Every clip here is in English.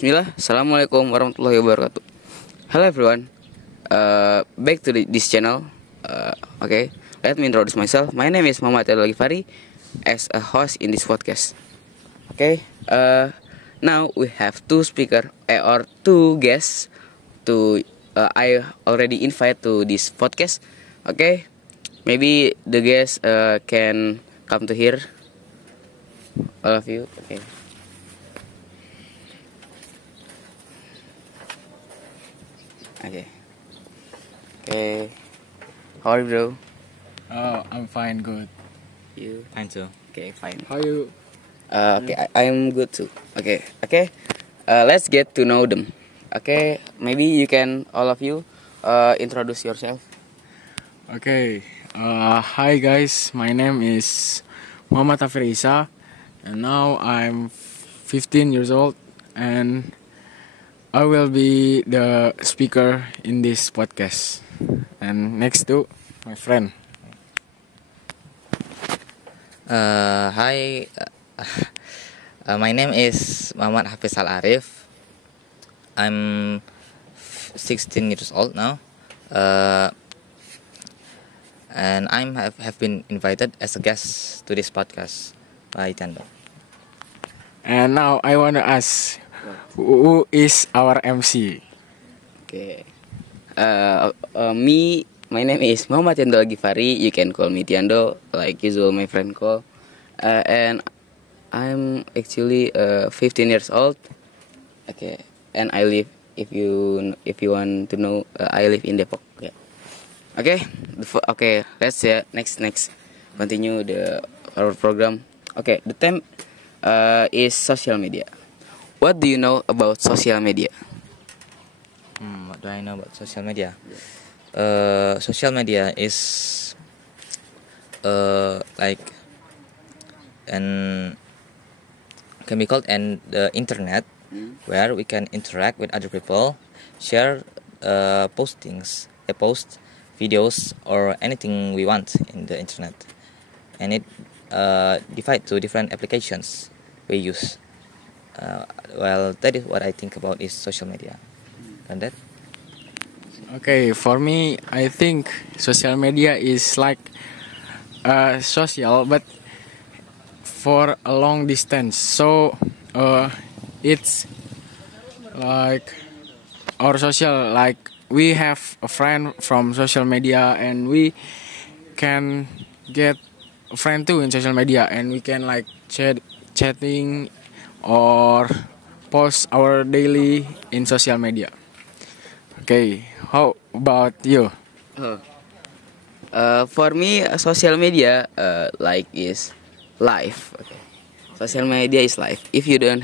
Bismillah. Assalamualaikum warahmatullahi wabarakatuh. Hello everyone. Back to this channel. Okay, let me introduce myself. My name is Muhammad Al Ghifari as a host in this podcast. Okay. Now we have two speaker or two guests to I already invite to this podcast. Okay. Maybe the guests can come to here. All of you. Okay. Okay. How are you, bro? Oh, I'm fine, good. You? Fine too. Okay, fine. How you? Okay, I'm good too. Okay. Let's get to know them. Okay, maybe you can, all of you, introduce yourself. Okay. Hi guys, my name is Muhammad Hafir Isa, and now I'm 15 years old, and I will be the speaker in this podcast. And next to my friend. Hi, my name is Muhammad Hafiz Al Arif. I'm 16 years old now, and I have been invited as a guest to this podcast by Tando. And now I want to ask, who is our MC? Okay. My name is Muhammad Tiando Ghifari. You can call me Tiando, like usual my friend call. And I'm actually 15 years old. Okay. And I live, if you want to know, I live in Depok. Yeah. Okay. Okay. Let's next continue our program. Okay. The theme is social media. What do you know about social media? What do I know about social media? Social media is like can be called the internet, where we can interact with other people, share post videos or anything we want in the internet, and it divide to different applications we use. Well, that is what I think about is social media. And that. Okay, for me, I think social media is like social, but for a long distance. So it's like our social, like we have a friend from social media, and we can get a friend too in social media, and we can like chatting or post our daily in social media. Okay, how about you? For me, social media is life. Okay, social media is life. If you don't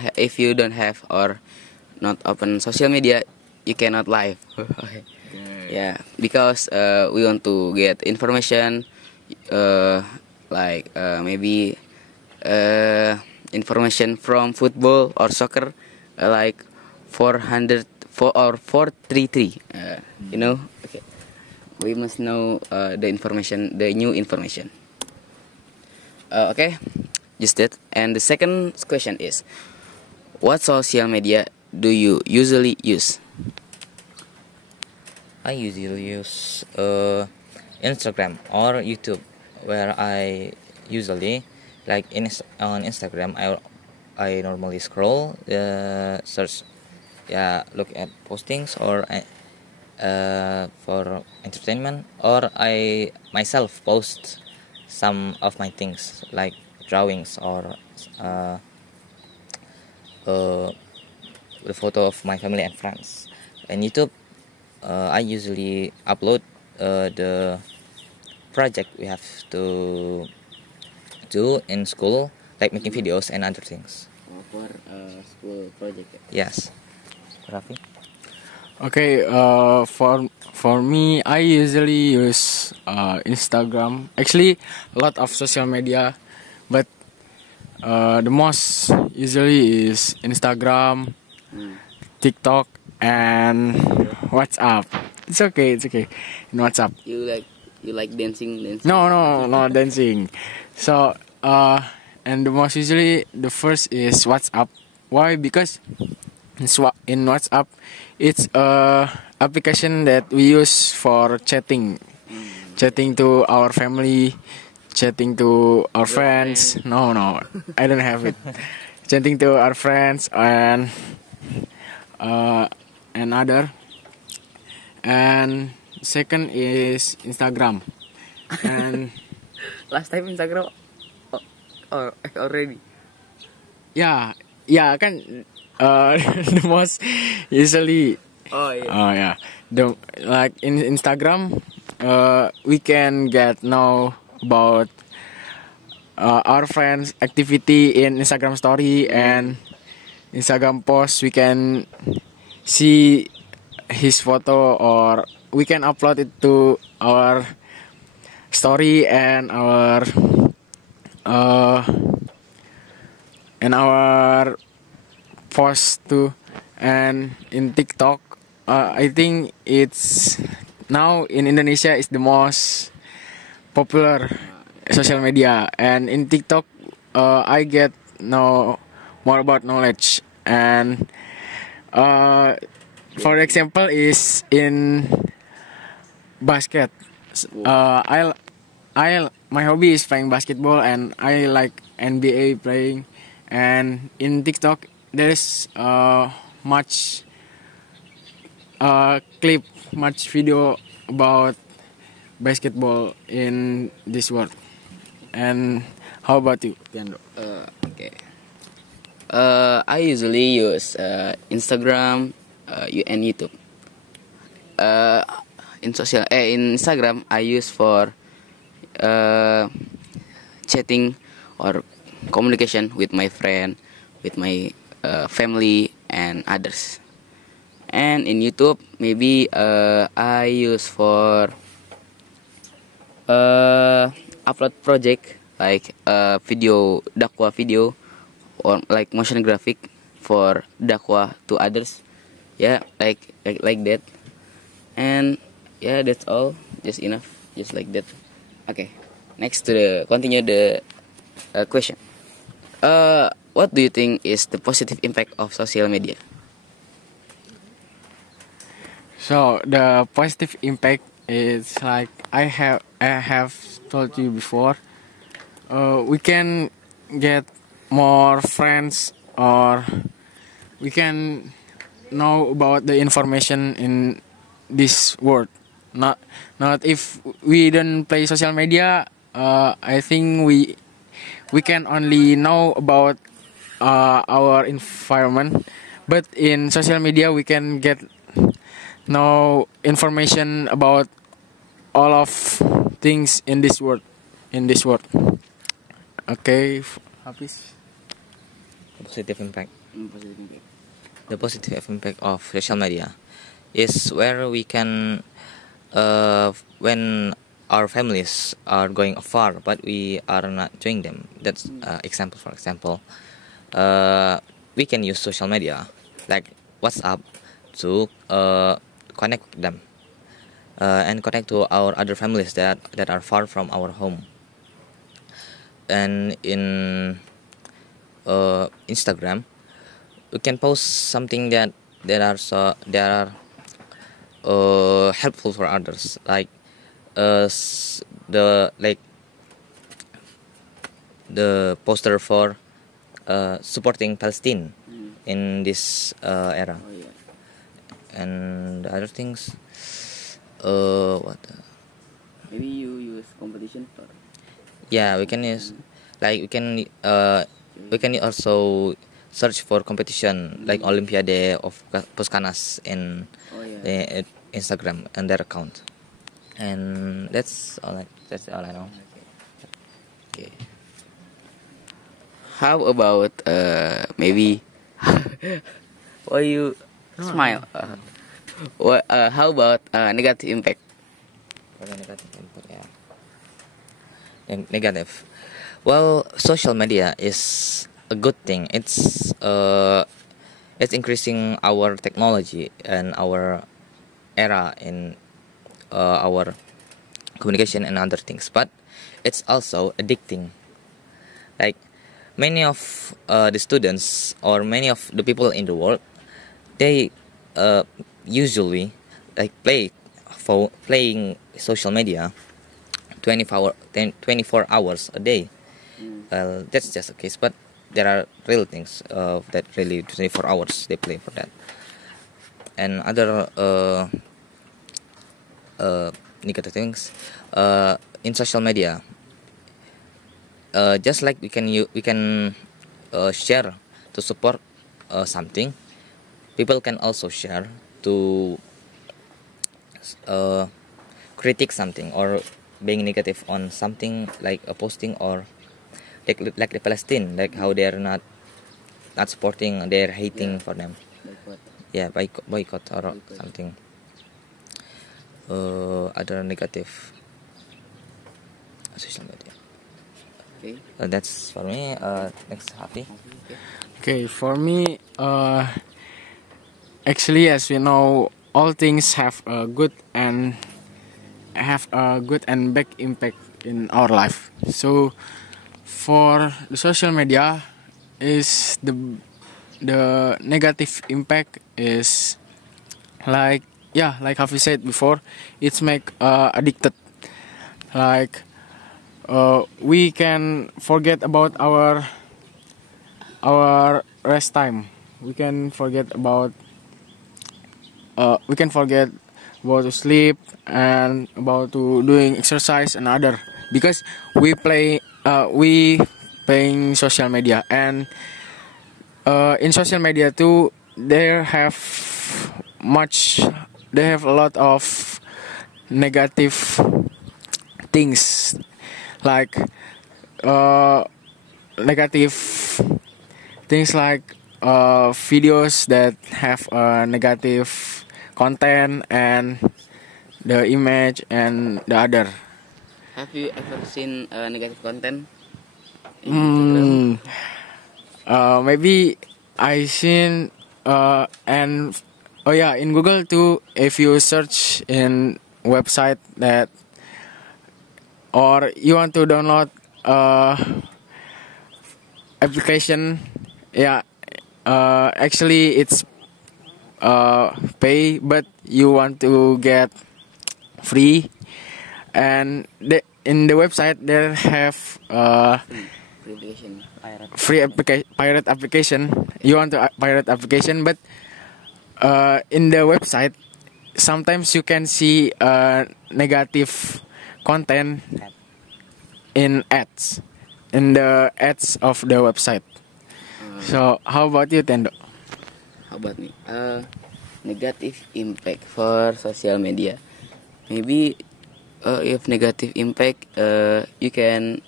have or not open social media, you cannot live. Okay. Yeah, because we want to get information, maybe information from football or soccer, like 404 or 433. Okay. We must know the information, the new information. Okay, just that. And the second question is, what social media do you usually use? I usually use Instagram or YouTube, where I usually on Instagram I normally scroll, search, look at postings or for entertainment, or I myself post some of my things like drawings or the photo of my family and friends. And YouTube, I usually upload the project we have to do in school, like making videos and other things. For school project. Yes. Rafi? Okay, for me, I usually use Instagram. Actually, a lot of social media, but the most usually is Instagram, TikTok, and WhatsApp. It's okay. In WhatsApp. You like dancing? No, not dancing. So, and the most usually the first is WhatsApp. Why? Because in WhatsApp, it's a application that we use for chatting, chatting to our family, chatting to our friends. No, I don't have it. Chatting to our friends and other. And second is Instagram. And Last time Instagram already. yeah, kan the most usually. Oh yeah. Oh yeah, like in Instagram, we can get know about our friends' activity in Instagram story and Instagram post. We can see his photo, or we can upload it to our story and our post too. And in TikTok, I think it's now in Indonesia is the most popular social media. And in TikTok, I get know more about knowledge. And for example, is in basket. My hobby is playing basketball, and I like NBA playing. And in TikTok, there is much much video about basketball in this world. And how about you, Tiandro? Okay. I usually use Instagram and YouTube. In Instagram I use for chatting or communication with my friend, with my family and others. And in YouTube maybe I use for upload project like video dakwah video or like motion graphic for dakwah to others. Yeah, like that. And yeah, that's all. Just enough. Just like that. Okay. Next to continue the question. What do you think is the positive impact of social media? So the positive impact is like I have told you before. We can get more friends, or we can know about the information in this world. Not if we don't play social media. I think we can only know about our environment, but in social media we can get know information about all of things in this world. Okay, habis. Positive impact. Positive impact. The positive impact of social media is where we can, when our families are going afar but we are not joining them. That's example. For example, we can use social media like WhatsApp to connect with them and connect to our other families that are far from our home. And in Instagram, we can post something that are helpful for others, like the poster for supporting Palestine in this era. Oh yeah. And the other things, Maybe you use competition for. yeah, we can use, like we can also search for competition like Olympiade of Puskanas in Oh yeah. Instagram and their account. And that's all I know. Okay. How about maybe why you smile? How about negative impact? Negative input, yeah. Negative. Well, social media is a good thing. It's increasing our technology and our era in our communication and other things. But it's also addicting. Like many of the students or many of the people in the world they usually like playing social media 24 hours a day. Well, that's just a case, but there are real things that really 24 hours they play for that. And other negative things in social media, just like we can share to support something, people can also share to critique something or being negative on something, like a posting, or like the Palestine, like how they're not supporting, they're hating for them. Yeah, boycott or something. Other negative social media. Okay. That's for me. Next, Happy. Okay, for me, actually, as we know, all things have a good and bad impact in our life. So, for the social media, is the negative impact is like Hafiz said before, it's make addicted. Like we can forget about our rest time. We can forget about to sleep and about to doing exercise and other, because we playing social media. And in social media too, they have a lot of negative things, like negative things like videos that have negative content and the image and the other. Have you ever seen negative content in Instagram? Maybe I seen and in Google too, if you search in website that, or you want to download application, actually it's pay, but you want to get free, and in the website there have pirate application. You want to pirate application, but in the website sometimes you can see negative content in the ads of the website. So how about you, Tendo? How about me? Negative impact for social media. Maybe if negative impact, you can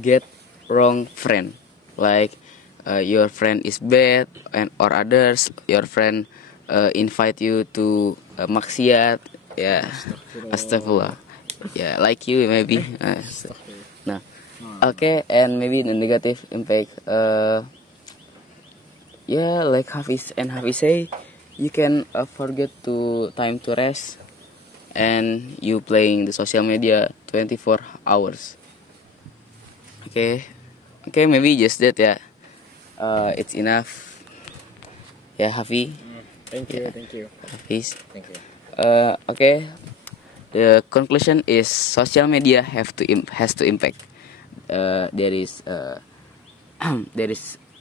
get wrong friend. Like your friend is bad, or others, your friend invite you to maksiat. Yeah, astagfirullah. Yeah, like you maybe. Nah, okay, and maybe the negative impact. Like Hafiz say, you can forget to time to rest, and you playing the social media 24 hours. Okay, maybe just that. Yeah, it's enough. Yeah, Hafiz. Thank you. Hafiz. Thank you. Okay. The conclusion is social media has to impact. There is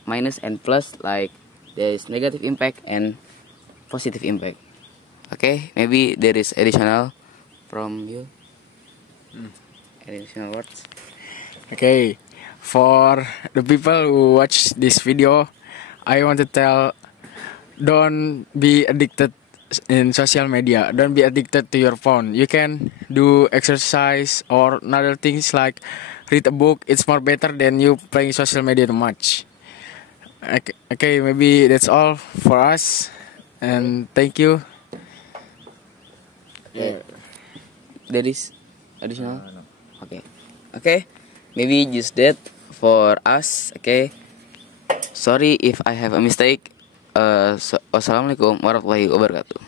minus and plus, like there is negative impact and positive impact. Okay, maybe there is additional from you. Additional words. Okay, for the people who watch this video, I want to tell, don't be addicted in social media. Don't be addicted to your phone. You can do exercise or other things like read a book. It's more better than you playing social media too much. Okay, maybe that's all for us, and thank you. Yeah. There is additional. No. Okay. Maybe just that for us. Okay. Sorry if I have a mistake. Wassalamualaikum warahmatullahi wabarakatuh.